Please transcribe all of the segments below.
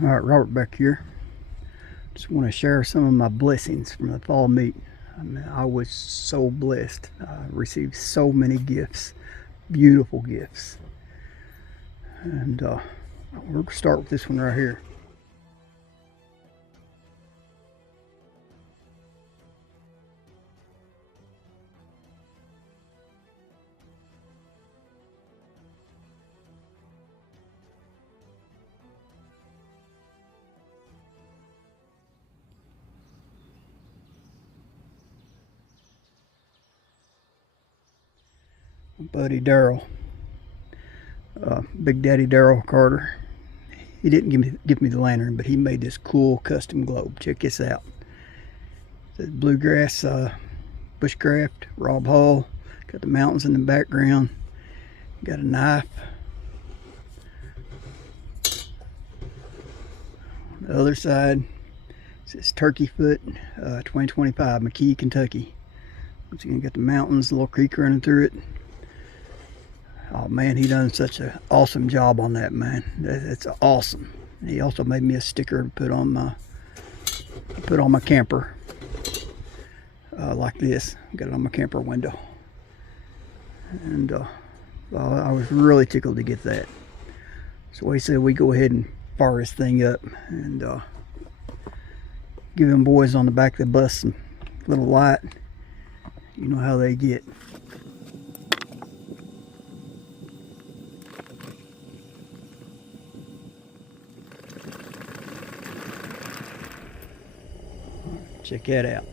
All right, Robert back here. Just want to share some of my blessings from the fall meet. I mean, I was so blessed. I received so many gifts, beautiful gifts. And we're going to start with this one right here. Buddy Daryl, Big Daddy Daryl Carter. He didn't give me the lantern, but he made this cool custom globe. Check this out. It says Bluegrass Bushcraft, Rob Hall. Got the mountains in the background. Got a knife. On the other side, it says Turkey Foot 2025, McKee, Kentucky. Once again, got the mountains, a little creek running through it. Oh man, he done such an awesome job on that, man. It's awesome. He also made me a sticker to put on my camper, like this. Got it on my camper window, and well, I was really tickled to get that. So he said we go ahead and fire this thing up and give them boys on the back of the bus some little light. You know how they get. Check that out.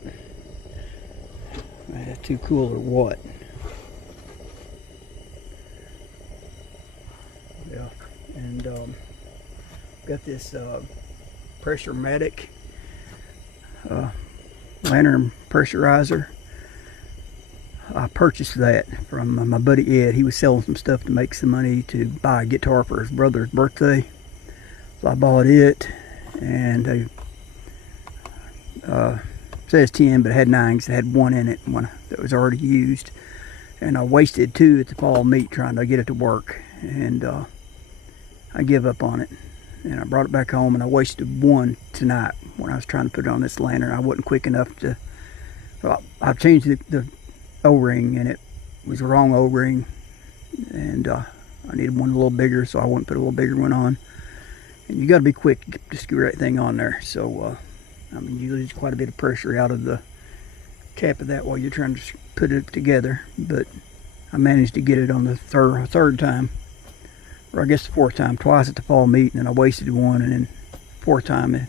Man, that's too cool or what? Yeah, and got this Pressure-Matic lantern pressurizer. I purchased that from my buddy Ed. He was selling some stuff to make some money to buy a guitar for his brother's birthday. So I bought it, and they says 10, but it had 9 because it had 1 in it, one that was already used. And I wasted 2 at the fall meet trying to get it to work, and I give up on it. And I brought it back home, and I wasted 1 tonight when I was trying to put it on this lantern. I wasn't quick enough to. So I changed the O-ring, and it was the wrong O-ring, and I needed one a little bigger, so I went and put a little bigger one on. And you got to be quick to screw that thing on there. So I mean, you lose quite a bit of pressure out of the cap of that while you're trying to put it together. But I managed to get it on the third time, or I guess the 4th time, twice at the fall meet, and then I wasted 1, and then 4th time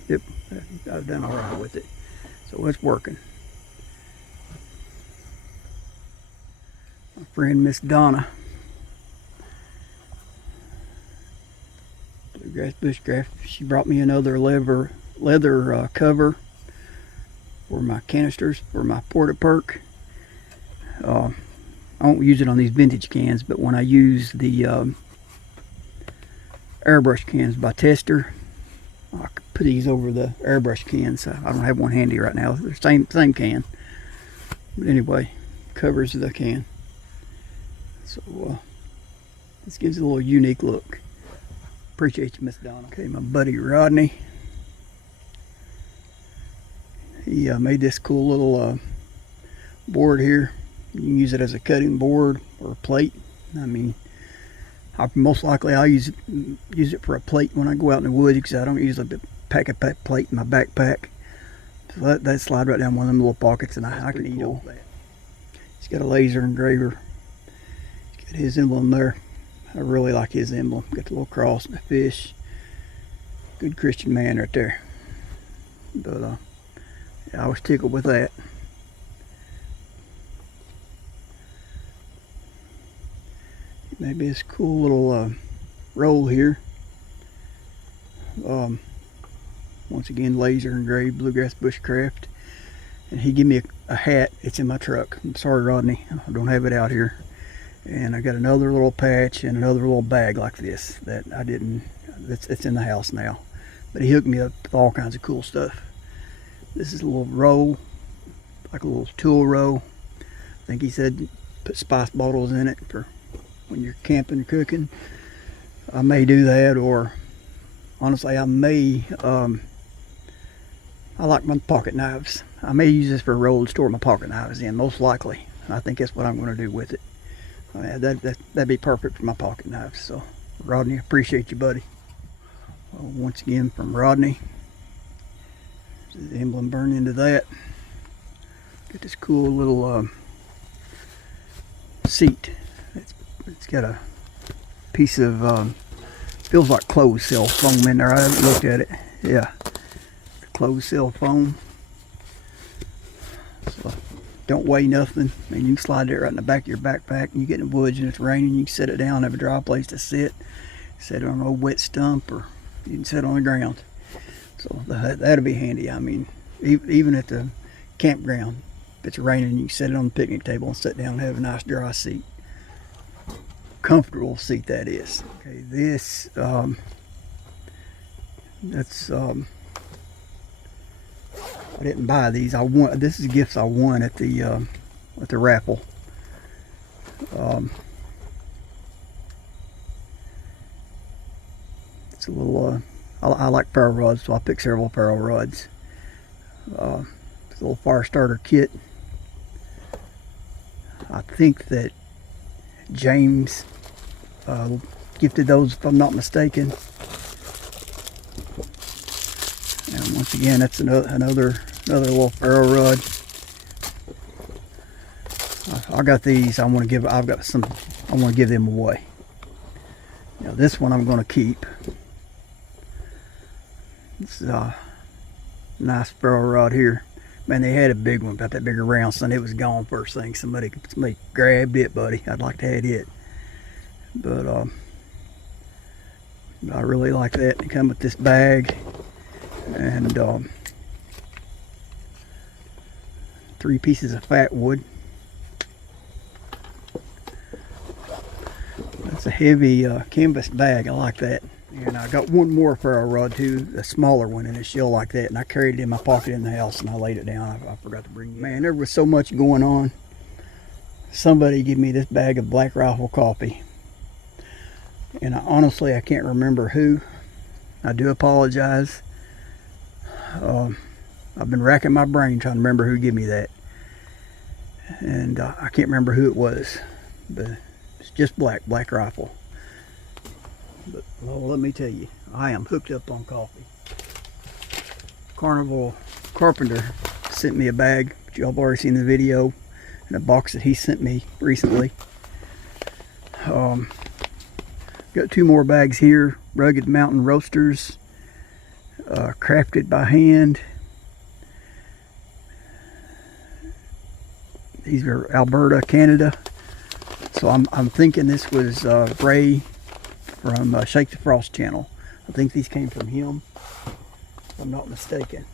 I've done all right with it. So it's working. My friend Miss Donna, Bluegrass Bushcraft, she brought me another leather cover for my canisters for my Porta-Perk. I won't use it on these vintage cans, but when I use the airbrush cans by Tester, I put these over the airbrush cans. I don't have one handy right now. They're same can, but anyway, covers the can. So this gives it a little unique look. Appreciate you, Miss Donna. Okay, my buddy Rodney. He made this cool little board here. You can use it as a cutting board or a plate. I mean, most likely I'll use it for a plate when I go out in the woods, because I don't usually pack a plate in my backpack. So that slide right down one of them little pockets, and I can eat all that. He's got a laser engraver. He's got his emblem there. I really like his emblem. Got the little cross and the fish. Good Christian man right there. But yeah, I was tickled with that. Maybe this cool little roll here. Once again, laser engraved Bluegrass Bushcraft. And he gave me a hat. It's in my truck. I'm sorry, Rodney, I don't have it out here. And I got another little patch and another little bag like this that I didn't. It's in the house now. But he hooked me up with all kinds of cool stuff. This is a little roll, like a little tool roll. I think he said put spice bottles in it for when you're camping or cooking. I may do that, or honestly, I may, I like my pocket knives. I may use this for a roll to store my pocket knives in, most likely. I think that's what I'm going to do with it. That'd be perfect for my pocket knives. So, Rodney, appreciate you, buddy. Well, once again, from Rodney. The emblem burned into that. Got this cool little seat. It's got a piece of feels like closed cell foam in there. I haven't looked at it. Yeah, closed cell foam. So don't weigh nothing. I mean, you can slide that right in the back of your backpack, and you get in the woods and it's raining. You can set it down, have a dry place to sit. Set it on an old wet stump, or you can sit on the ground. So that'll be handy. I mean, even at the campground, if it's raining, you can set it on the picnic table and sit down and have a nice dry seat. Comfortable seat, that is. Okay, this that's I didn't buy these. This is gifts I won at the raffle. It's a little I like ferro rods, so I picked several ferro rods. It's a little fire starter kit. I think that James gifted those, if I'm not mistaken. And once again, that's another little ferro rod. I got these. I want to give. I've got some. I want to give them away. Now this one I'm going to keep. This is a nice ferro rod here. Man, they had a big one, about that big around, son. It was gone first thing. Somebody grabbed it, buddy. I'd like to have it. But I really like that. It come with this bag and 3 pieces of fat wood. That's a heavy canvas bag. I like that. And I got one more ferro rod too, a smaller one in a shell like that, and I carried it in my pocket in the house and I laid it down. I forgot to bring it. Man, there was so much going on. Somebody gave me this bag of Black Rifle coffee, and honestly I can't remember who. I do apologize. I've been racking my brain trying to remember who gave me that, and I can't remember who it was, but it's just Black Rifle. But well, let me tell you, I am hooked up on coffee. Carnival Carpenter sent me a bag, which y'all have already seen the video, and a box that he sent me recently. Got 2 more bags here. Rugged Mountain Roasters, crafted by hand. These are Alberta, Canada. So I'm thinking this was Ray from Shake the Frost channel. I think these came from him, if I'm not mistaken.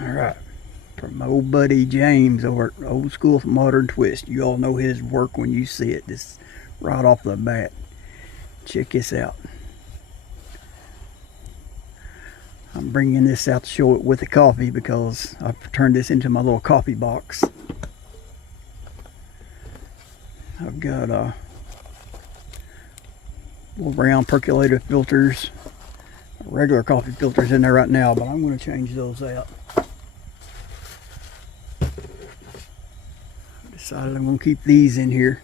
Alright, from my old buddy James over at Old School Modern Twist. You all know his work when you see it, just right off the bat. Check this out. I'm bringing this out to show it with the coffee because I've turned this into my little coffee box. I've got little round percolator filters, regular coffee filters in there right now, but I'm going to change those out. I decided I'm going to keep these in here.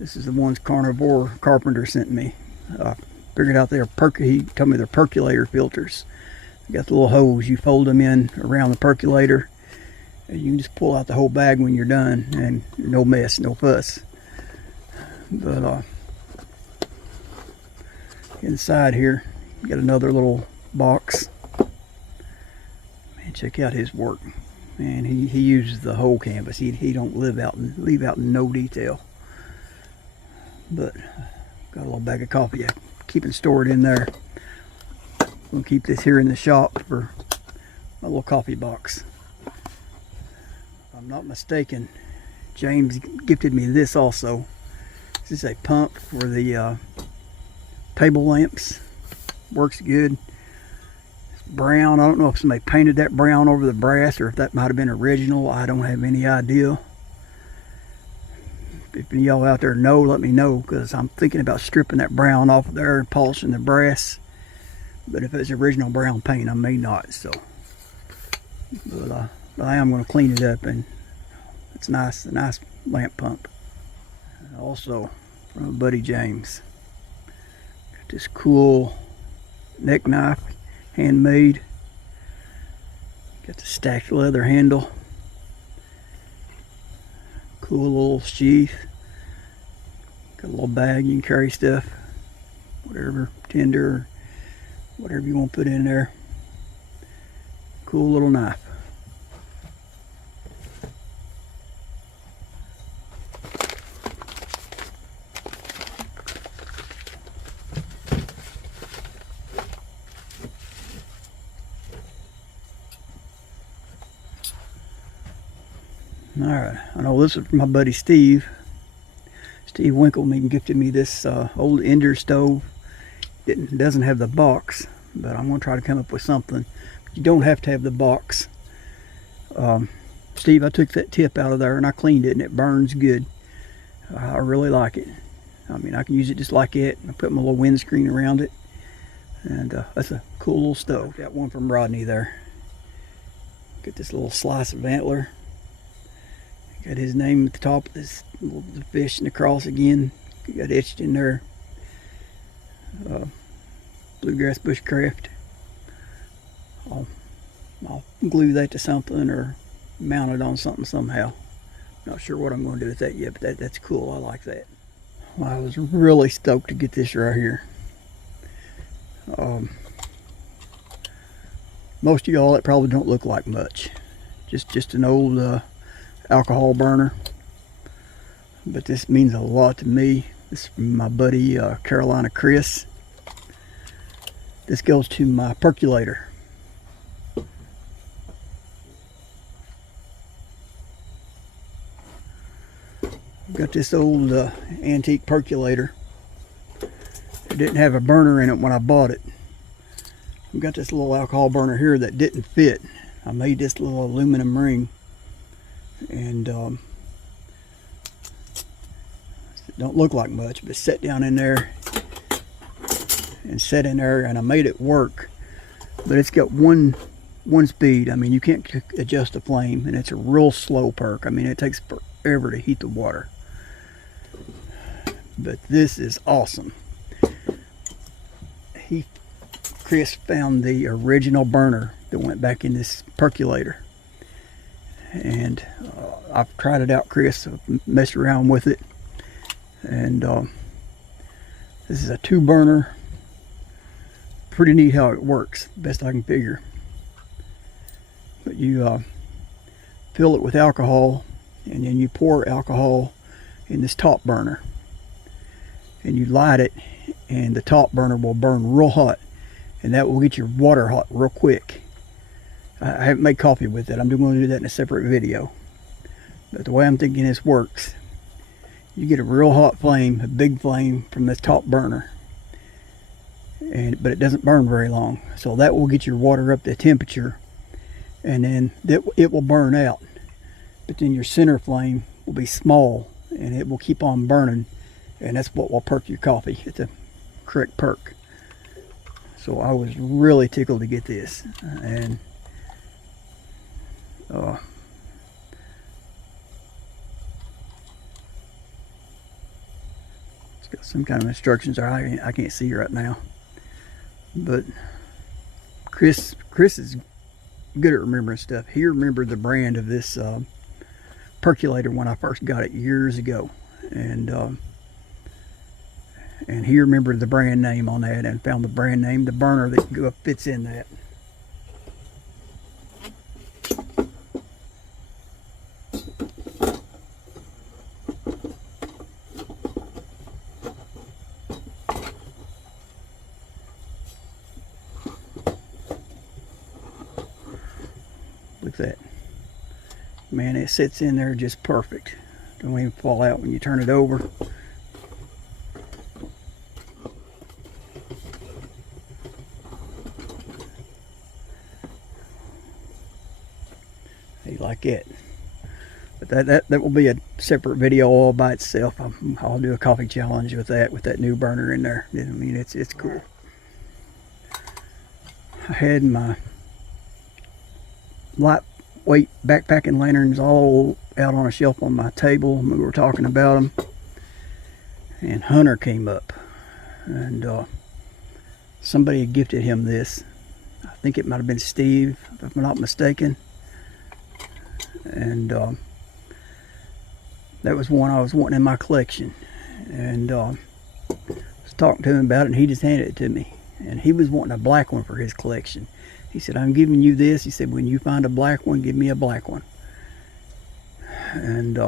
This is the ones Carnivore Carpenter sent me. Figured out he told me they're percolator filters. You got the little hose, you fold them in around the percolator, and you can just pull out the whole bag when you're done, and no mess, no fuss. But inside here, you got another little box. Man, check out his work. Man, he uses the whole canvas. He don't leave out no detail. But got a little bag of coffee. I keep it stored in there. I'm gonna keep this here in the shop for my little coffee box. If I'm not mistaken, James gifted me this also. This is a pump for the table lamps. Works good. It's brown. I don't know if somebody painted that brown over the brass or if that might have been original. I don't have any idea. If y'all out there know, let me know, because I'm thinking about stripping that brown off of there and polishing the brass. But if it's original brown paint, I may not. So, but I am going to clean it up, and it's nice, a nice lamp pump. Also, from my buddy James, got this cool neck knife, handmade. Got the stacked leather handle. Cool little sheath. Got a little bag you can carry stuff, whatever, tinder, whatever you want to put in there. Cool little knife. Alright, I know this is from my buddy Steve. Steve Winkleman gifted me this old Ender stove. It doesn't have the box, but I'm going to try to come up with something. You don't have to have the box. Steve, I took that tip out of there and I cleaned it, and it burns good. I really like it. I mean, I can use it just like it. I put my little windscreen around it, and that's a cool little stove. Got one from Rodney there. Got this little slice of antler. Got his name at the top of this little fish and the cross again. Got etched in there. Bluegrass Bushcraft. I'll glue that to something or mount it on something somehow. Not sure what I'm going to do with that yet, but that's cool. I like that. Well, I was really stoked to get this right here. Most of y'all, it probably don't look like much. Just an old alcohol burner, but this means a lot to me. This is from my buddy Carolina Chris. This goes to my percolator. I've got this old antique percolator. It didn't have a burner in it when I bought it. I've got this little alcohol burner here that didn't fit. I made this little aluminum ring, and it don't look like much, but set down in there and set in there, and I made it work. But it's got one speed. I mean, you can't adjust the flame, and it's a real slow perk. I mean, it takes forever to heat the water, but this is awesome. Chris found the original burner that went back in this percolator, and I've tried it out, Chris. I've messed around with it, and this is a 2-burner. Pretty neat how it works, best I can figure. But you fill it with alcohol, and then you pour alcohol in this top burner, and you light it, and the top burner will burn real hot, and that will get your water hot real quick. I haven't made coffee with it. I'm going to do that in a separate video. But the way I'm thinking this works, you get a real hot flame, a big flame from this top burner, but it doesn't burn very long. So that will get your water up to temperature, and then it will burn out. But then your center flame will be small, and it will keep on burning, and that's what will perk your coffee. It's a correct perk. So I was really tickled to get this, and it's got some kind of instructions there. I can't see right now, but Chris is good at remembering stuff. He remembered the brand of this percolator when I first got it years ago, and he remembered the brand name on that and found the brand name, the burner that fits in that. Look at that. Man, it sits in there just perfect. Don't even fall out when you turn it over. He liked it. But that will be a separate video all by itself. I'll do a coffee challenge with that new burner in there. I mean, it's cool. I had my lightweight backpacking lanterns all out on a shelf on my table. We were talking about them, and Hunter came up, and somebody had gifted him this. I think it might have been Steve, if I'm not mistaken. And that was one I was wanting in my collection, and I was talking to him about it, and he just handed it to me. And he was wanting a black one for his collection. He said, I'm giving you this. He said, when you find a black one, give me a black one. And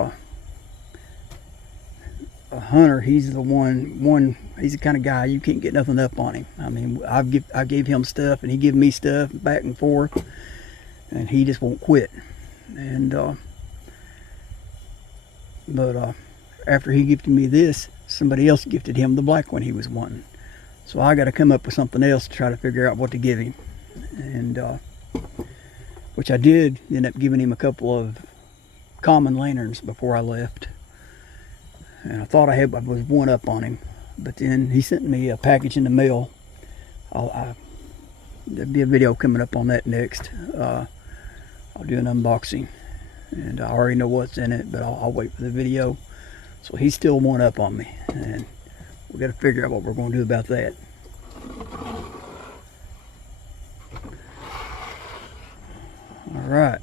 Hunter, he's the he's the kind of guy you can't get nothing up on him. I mean, I gave him stuff, and he gave me stuff back and forth, and he just won't quit. And but after he gifted me this, somebody else gifted him the black one he was wanting. So I got to come up with something else to try to figure out what to give him. And which I did end up giving him a couple of common lanterns before I left. And I thought I was one up on him, but then he sent me a package in the mail. There'll be a video coming up on that next. I'll do an unboxing, and I already know what's in it, but I'll wait for the video. So he's still one up on me, and we got to figure out what we're going to do about that. All right,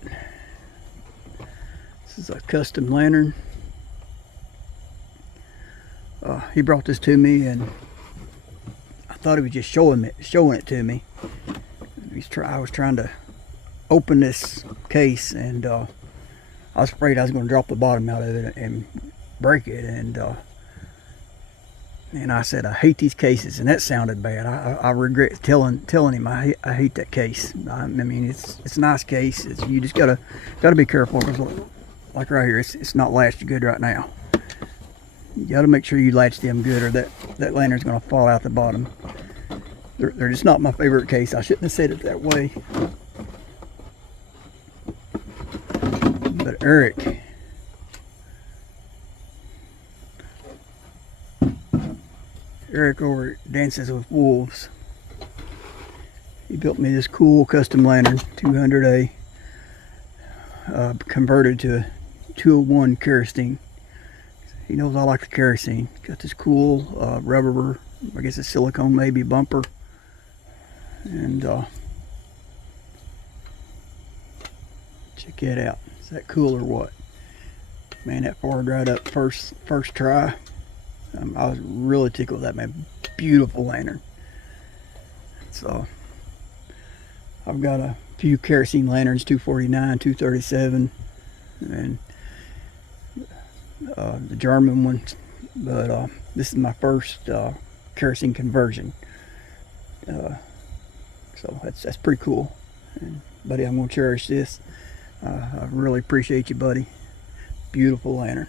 this is a custom lantern. He brought this to me, and I thought he was just showing it to me. I was trying to open this case, and I was afraid I was going to drop the bottom out of it and break it. And I said, I hate these cases, and that sounded bad. I regret telling him I hate that case. I mean, it's a nice case. You just gotta be careful, because like right here, it's not latched good right now. You got to make sure you latch them good, or that lantern's going to fall out the bottom. They're just not my favorite case. I shouldn't have said it that way. But Eric over at Dances with Wolves, he built me this cool custom lantern, 200A, converted to a 201 kerosene. He knows I like the kerosene. Got this cool rubber, I guess it's silicone maybe, bumper. And check it out. Is that cool or what? Man, that far dried up first try. I was really tickled with that, man. Beautiful lantern. So I've got a few kerosene lanterns, 249, 237, and the German ones, but this is my first kerosene conversion. So that's pretty cool. And buddy, I'm gonna cherish this. I really appreciate you, buddy. Beautiful lantern.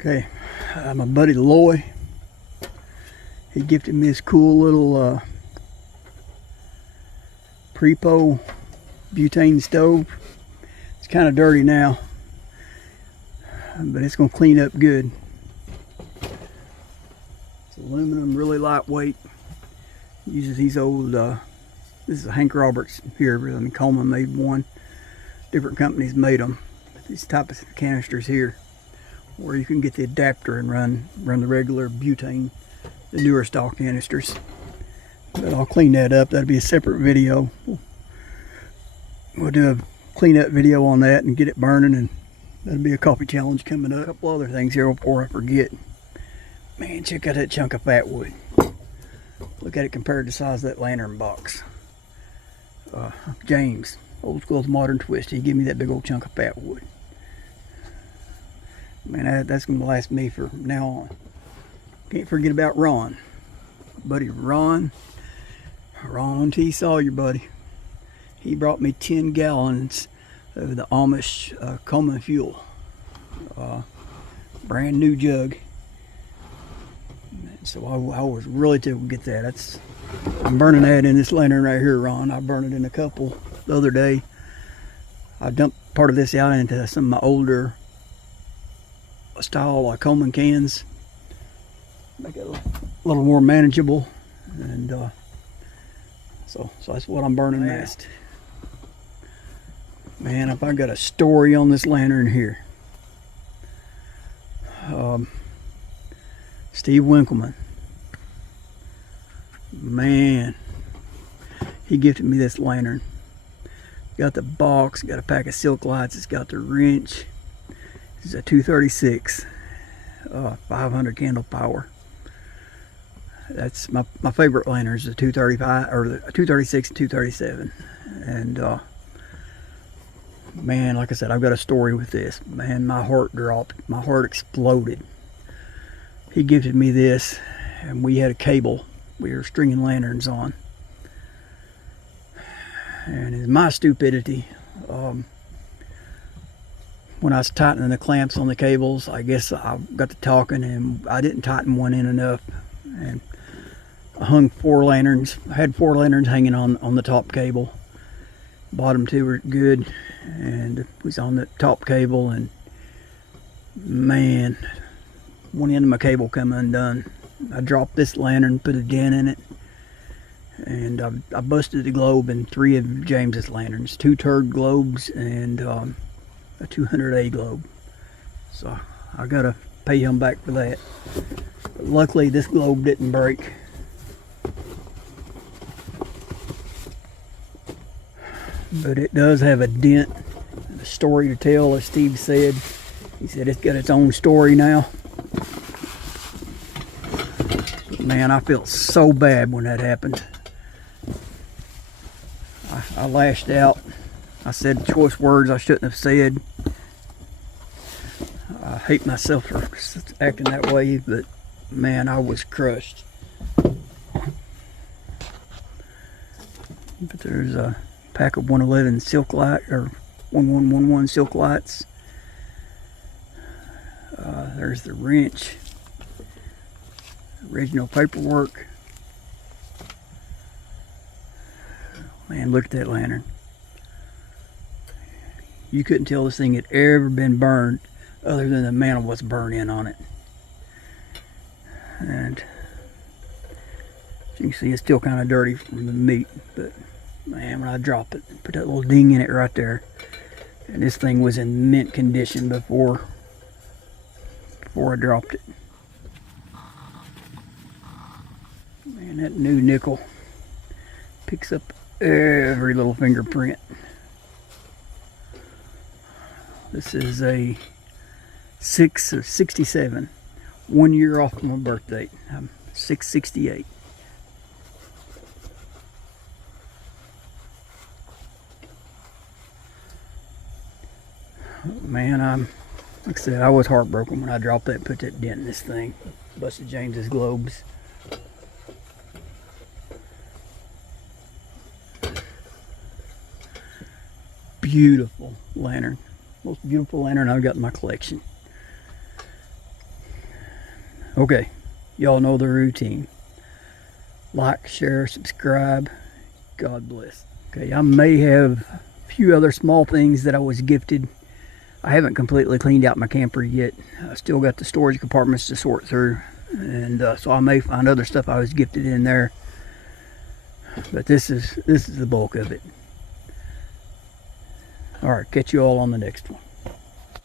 Okay, my buddy Loy, he gifted me this cool little Prepo butane stove. It's kind of dirty now, but it's going to clean up good. It's aluminum, really lightweight. Uses these old, this is a Hank Roberts here. I mean, Coleman made one. Different companies made them. These type of canisters here, where you can get the adapter and run the regular butane, the newer style canisters. But I'll clean that up. That'll be a separate video. We'll do a cleanup video on that and get it burning, and that'll be a coffee challenge coming up. A couple other things here before I forget. Man, check out that chunk of fat wood. Look at it compared to the size of that lantern box. James, Old School's Modern Twist, he gave me that big old chunk of fat wood. Man, that's going to last me for now on. Can't forget about Ron. Buddy Ron T. Sawyer, buddy. He brought me 10 gallons of the Amish Coleman fuel. Brand new jug. So I was really tickled to get that. I'm burning that in this lantern right here, Ron. I burned it in a couple the other day. I dumped part of this out into some of my older style Coleman cans. Make it a little more manageable. And so that's what I'm burning next. Man, if I got a story on this lantern here. Steve Winkleman. Man, he gifted me this lantern. Got the box, got a pack of silk lights, it's got the wrench. It's a 236, 500 candle power. That's my favorite lanterns, the 235 or the 236 and 237. And man, like I said, I've got a story with this. Man, my heart dropped, my heart exploded. He gifted me this, and we had a cable we were stringing lanterns on. And it's my stupidity. When I was tightening the clamps on the cables, I guess I got to talking and I didn't tighten one in enough. And I hung 4 lanterns. I had 4 lanterns hanging on the top cable. Bottom 2 were good, and it was on the top cable, and man, one end of my cable come undone. I dropped this lantern, put a dent in it, and I busted the globe in 3 of James's lanterns, 2 turd globes and a 200A globe. So I gotta pay him back for that. But luckily this globe didn't break. But it does have a dent and a story to tell, as Steve said. He said it's got its own story now. Man, I felt so bad when that happened. I lashed out. I said choice words I shouldn't have said. I hate myself for acting that way, but man, I was crushed. But there's a pack of 111 silk light, or 1111 silk lights. There's the wrench. Original paperwork. Man, look at that lantern. You couldn't tell this thing had ever been burned other than the mantle was burnt in on it. And as you can see, it's still kind of dirty from the meat, but man, when I drop it, put that little ding in it right there, and this thing was in mint condition before I dropped it. Man, that new nickel picks up every little fingerprint. This is a 6/67, 1 year off my birth date. I'm 6/68. Man, like I said, I was heartbroken when I dropped that and put that dent in this thing. Busted James's globes. Beautiful lantern. Most beautiful lantern I've got in my collection. Okay, y'all know the routine. Like, share, subscribe. God bless. Okay, I may have a few other small things that I was gifted. I haven't completely cleaned out my camper yet. I still got the storage compartments to sort through, and so I may find other stuff I was gifted in there. But this is the bulk of it. All right, catch you all on the next one.